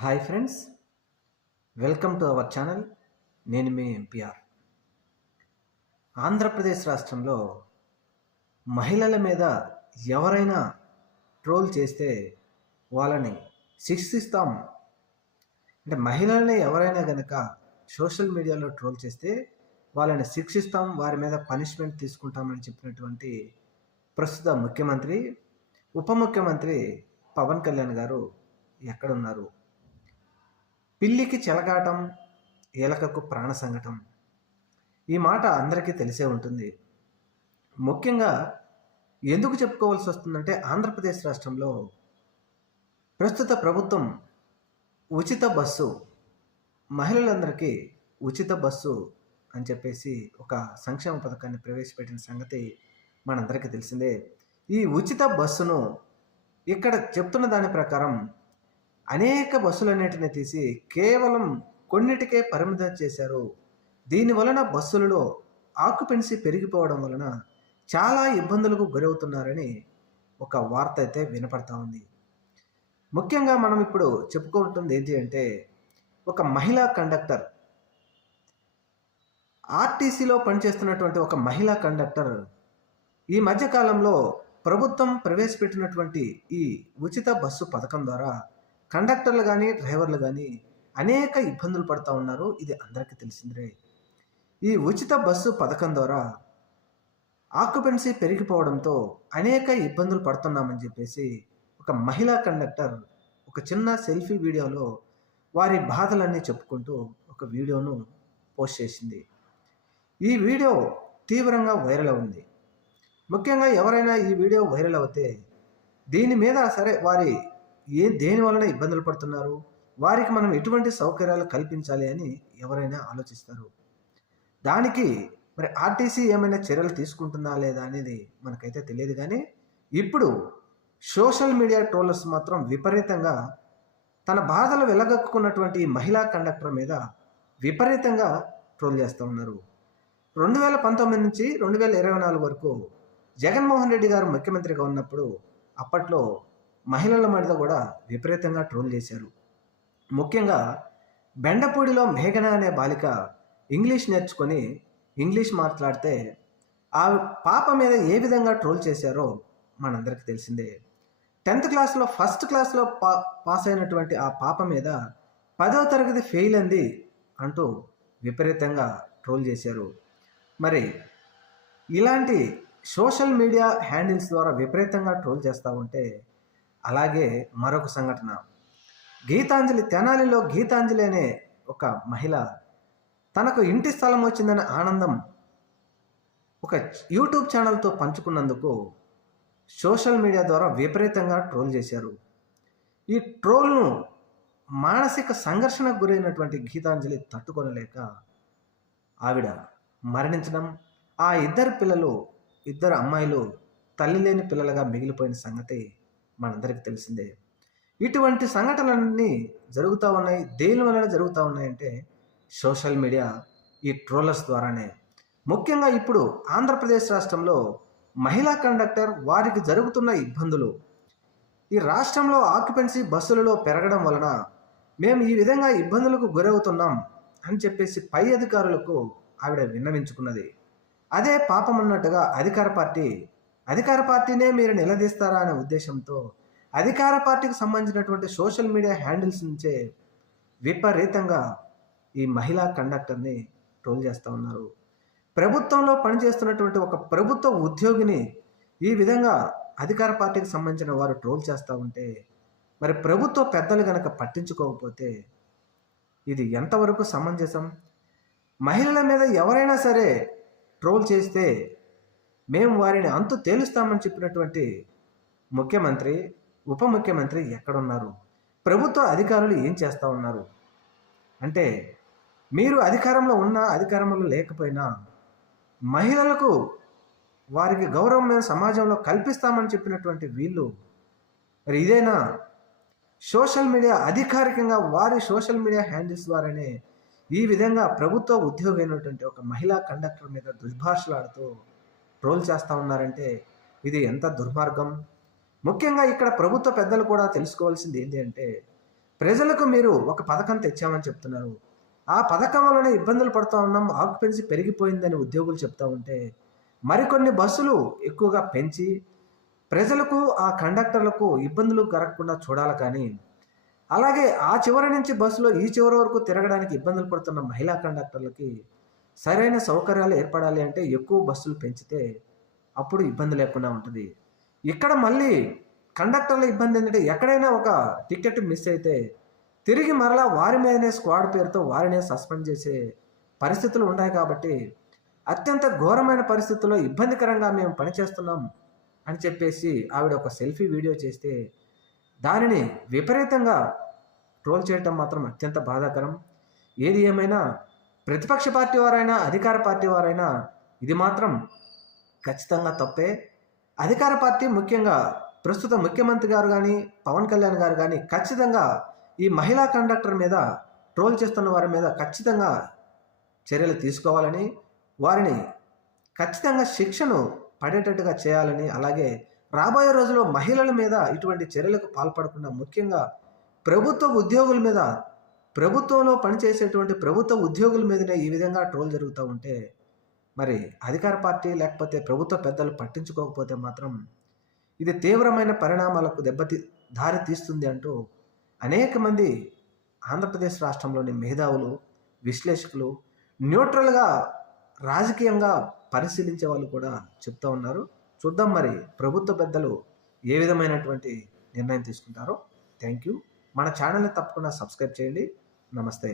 Hi friends, welcome to our channel. నేను మీ MPR. Andhra Pradesh రాష్ట్రంలో మహిళల మీద ఎవరైనా ట్రోల్ చేస్తే వాళ్ళని శిక్షిస్తాం. అంటే మహిళల్ని ఎవరైనా కనుక సోషల్ మీడియాలో ట్రోల్ చేస్తే వాళ్ళని శిక్షిస్తాం, వారి మీద పనిష్మెంట్ తీసుకుంటామని చెప్పినటువంటి ప్రస్తుత ముఖ్యమంత్రి, ఉప ముఖ్యమంత్రి పవన్ కళ్యాణ్ గారు ఎక్కడున్నారు? పిల్లికి చెలగాటం, ఎలకకు ప్రాణ సంకటం. ఈ మాట అందరికీ తెలిసే ఉంటుంది. ముఖ్యంగా ఎందుకు చెప్పుకోవాల్సి వస్తుందంటే, ఆంధ్రప్రదేశ్ రాష్ట్రంలో ప్రస్తుత ప్రభుత్వం ఉచిత బస్సు, మహిళలందరికీ ఉచిత బస్సు అని చెప్పేసి ఒక సంక్షేమ పథకాన్ని ప్రవేశపెట్టిన సంగతి మనందరికీ తెలిసిందే. ఈ ఉచిత బస్సును ఇక్కడ చెప్తున్న దాని ప్రకారం అనేక బస్సులన్నిటిని తీసి కేవలం కొన్నిటికే పరిమితం చేశారు. దీని వలన బస్సులలో ఆక్యుపెన్సీ పెరిగిపోవడం వలన చాలా ఇబ్బందులకు గురవుతున్నారని ఒక వార్త అయితే వినపడతా ఉంది. ముఖ్యంగా మనం ఇప్పుడు చెప్పుకుంటుంది ఏంటి అంటే, ఒక మహిళా కండక్టర్, ఆర్టీసీలో పనిచేస్తున్నటువంటి ఒక మహిళా కండక్టర్ ఈ మధ్యకాలంలో ప్రభుత్వం ప్రవేశపెట్టినటువంటి ఈ ఉచిత బస్సు పథకం ద్వారా కండక్టర్లు కానీ డ్రైవర్లు కానీ అనేక ఇబ్బందులు పడుతూ ఉన్నారు. ఇది అందరికీ తెలిసిందే. ఈ ఉచిత బస్సు పథకం ద్వారా ఆక్యుపెన్సీ పెరిగిపోవడంతో అనేక ఇబ్బందులు పడుతున్నామని చెప్పేసి ఒక మహిళా కండక్టర్ ఒక చిన్న సెల్ఫీ వీడియోలో వారి బాధలన్నీ చెప్పుకుంటూ ఒక వీడియోను పోస్ట్ చేసింది. ఈ వీడియో తీవ్రంగా వైరల్ ఉంది. ముఖ్యంగా ఎవరైనా ఈ వీడియో వైరల్ అవుతే దీని మీద సరే వారి దేని వలన ఇబ్బందులు పడుతున్నారు, వారికి మనం ఎటువంటి సౌకర్యాలు కల్పించాలి అని ఎవరైనా ఆలోచిస్తారు. దానికి మరి ఆర్టీసీ ఏమైనా చర్యలు తీసుకుంటుందా లేదా అనేది మనకైతే తెలియదు. కానీ ఇప్పుడు సోషల్ మీడియా ట్రోలర్స్ మాత్రం విపరీతంగా తన బాధలు వెలగక్కున్నటువంటి మహిళా కండక్టర్ మీద విపరీతంగా ట్రోల్ చేస్తూ ఉన్నారు. 2019 నుంచి 2024 వరకు జగన్మోహన్ రెడ్డి గారు ముఖ్యమంత్రిగా ఉన్నప్పుడు అప్పట్లో మహిళల మీద కూడా విపరీతంగా ట్రోల్ చేశారు. ముఖ్యంగా బెండపూడిలో మేఘన అనే బాలిక ఇంగ్లీష్ నేర్చుకొని ఇంగ్లీష్ మాట్లాడితే ఆ పాప మీద ఏ విధంగా ట్రోల్ చేశారో మనందరికీ తెలిసిందే. 10th క్లాస్లో ఫస్ట్ క్లాస్లో పాస్ అయినటువంటి ఆ పాప మీద 10వ తరగతి ఫెయిల్ అంది అంటూ విపరీతంగా ట్రోల్ చేశారు. మరి ఇలాంటి సోషల్ మీడియా హ్యాండిల్స్ ద్వారా విపరీతంగా ట్రోల్ చేస్తూ ఉంటే, అలాగే మరొక సంఘటన, గీతాంజలి, తెనాలిలో గీతాంజలి అనే ఒక మహిళ తనకు ఇంటి స్థలం వచ్చిందనే ఆనందం ఒక యూట్యూబ్ ఛానల్తో పంచుకున్నందుకు సోషల్ మీడియా ద్వారా విపరీతంగా ట్రోల్ చేశారు. ఈ ట్రోల్ను మానసిక సంఘర్షణకు గురైనటువంటి గీతాంజలి తట్టుకొనలేక ఆవిడ మరణించడం, ఆ ఇద్దరు అమ్మాయిలు తల్లి లేని పిల్లలుగా మిగిలిపోయిన సంగతి మనందరికీ తెలిసిందే. ఇటువంటి సంఘటనలన్నీ జరుగుతూ ఉన్నాయి. దేని వలన జరుగుతూ ఉన్నాయంటే సోషల్ మీడియా, ఈ ట్రోలర్స్ ద్వారానే. ముఖ్యంగా ఇప్పుడు ఆంధ్రప్రదేశ్ రాష్ట్రంలో మహిళా కండక్టర్ వారికి జరుగుతున్న ఇబ్బందులు, ఈ రాష్ట్రంలో ఆక్యుపెన్సీ బస్సులలో పెరగడం వలన మేము ఈ విధంగా ఇబ్బందులకు గురవుతున్నాం అని చెప్పేసి పై అధికారులకు ఆవిడ విన్నవించుకున్నది. అదే పాపం అన్నట్టుగా అధికార పార్టీనే మీరు నిలదీస్తారా అనే ఉద్దేశంతో అధికార పార్టీకి సంబంధించినటువంటి సోషల్ మీడియా హ్యాండిల్స్ నుంచే విపరీతంగా ఈ మహిళా కండక్టర్ని ట్రోల్ చేస్తూ ఉన్నారు. ప్రభుత్వంలో పనిచేస్తున్నటువంటి ఒక ప్రభుత్వ ఉద్యోగిని ఈ విధంగా అధికార పార్టీకి సంబంధించిన వారు ట్రోల్ చేస్తూ ఉంటే, మరి ప్రభుత్వ పెద్దలు కనుక పట్టించుకోకపోతే ఇది ఎంతవరకు సమంజసం? మహిళల మీద ఎవరైనా సరే ట్రోల్ చేస్తే మేము వారిని అంతు తేలుస్తామని చెప్పినటువంటి ముఖ్యమంత్రి, ఉప ముఖ్యమంత్రి ఎక్కడున్నారు? ప్రభుత్వ అధికారులు ఏం చేస్తూ ఉన్నారు? అంటే మీరు అధికారంలో ఉన్నా అధికారంలో లేకపోయినా మహిళలకు వారికి గౌరవం మేము సమాజంలో కల్పిస్తామని చెప్పినటువంటి వీళ్ళు మరి ఇదేనా? సోషల్ మీడియా అధికారికంగా వారి సోషల్ మీడియా హ్యాండిల్స్ ద్వారానే ఈ విధంగా ప్రభుత్వ ఉద్యోగి అయినటువంటి ఒక మహిళా కండక్టర్ మీద దుర్భాషలాడుతూ ట్రోల్ చేస్తూ ఉన్నారంటే ఇది ఎంత దుర్మార్గం. ముఖ్యంగా ఇక్కడ ప్రభుత్వ పెద్దలు కూడా తెలుసుకోవాల్సింది ఏంటి అంటే, ప్రజలకు మీరు ఒక పథకం తెచ్చామని చెప్తున్నారు. ఆ పథకం వలన ఇబ్బందులు పడుతూ ఉన్నాం, ఆక్యుపెన్సీ పెరిగిపోయిందని ఉద్యోగులు చెప్తూ ఉంటే, మరికొన్ని బస్సులు ఎక్కువగా పెంచి ప్రజలకు, ఆ కండక్టర్లకు ఇబ్బందులు కలగకుండా చూడాలి కానీ, అలాగే ఆ చివరి నుంచి బస్సులో ఈ చివరి వరకు తిరగడానికి ఇబ్బందులు పడుతున్న మహిళా కండక్టర్లకి సరైన సౌకర్యాలు ఏర్పడాలి అంటే ఎక్కువ బస్సులు పెంచితే అప్పుడు ఇబ్బంది లేకుండా ఉంటుంది. ఇక్కడ మళ్ళీ కండక్టర్ల ఇబ్బంది ఏంటంటే, ఎక్కడైనా ఒక టికెట్ మిస్ అయితే తిరిగి మరలా వారి మీదనే స్క్వాడ్ పేరుతో వారినే సస్పెండ్ చేసే పరిస్థితులు ఉన్నాయి కాబట్టి, అత్యంత ఘోరమైన పరిస్థితుల్లో ఇబ్బందికరంగా మేము పనిచేస్తున్నాం అని చెప్పేసి ఆవిడ ఒక సెల్ఫీ వీడియో చేస్తే దానిని విపరీతంగా ట్రోల్ చేయటం మాత్రం అత్యంత బాధాకరం. ఏది ఏమైనా ప్రతిపక్ష పార్టీ వారైనా అధికార పార్టీ వారైనా ఇది మాత్రం ఖచ్చితంగా తప్పే. అధికార పార్టీ ముఖ్యంగా ప్రస్తుత ముఖ్యమంత్రి గారు కానీ, పవన్ కళ్యాణ్ గారు కానీ ఖచ్చితంగా ఈ మహిళా కండక్టర్ మీద, ట్రోల్ చేస్తున్న వారి మీద ఖచ్చితంగా చర్యలు తీసుకోవాలని, వారిని ఖచ్చితంగా శిక్షను పడేటట్టుగా చేయాలని, అలాగే రాబోయే రోజుల్లో మహిళల మీద ఇటువంటి చర్యలకు పాల్పడకుండా ముఖ్యంగా ప్రభుత్వ ఉద్యోగుల మీద, ప్రభుత్వంలో పనిచేసేటువంటి ప్రభుత్వ ఉద్యోగుల మీదనే ఈ విధంగా ట్రోల్ జరుగుతూ ఉంటే మరి అధికార పార్టీ లేకపోతే ప్రభుత్వ పెద్దలు పట్టించుకోకపోతే మాత్రం ఇది తీవ్రమైన పరిణామాలకు దారి తీస్తుంది అంటూ అనేక మంది ఆంధ్రప్రదేశ్ రాష్ట్రంలోని మేధావులు, విశ్లేషకులు, న్యూట్రల్గా రాజకీయంగా పరిశీలించే వాళ్ళు కూడా చెప్తూ ఉన్నారు. చూద్దాం మరి ప్రభుత్వ పెద్దలు ఏ విధమైనటువంటి నిర్ణయం తీసుకుంటారో. Thank you. మన ఛానల్ని తప్పకుండా సబ్స్క్రైబ్ చేయండి. నమస్తే.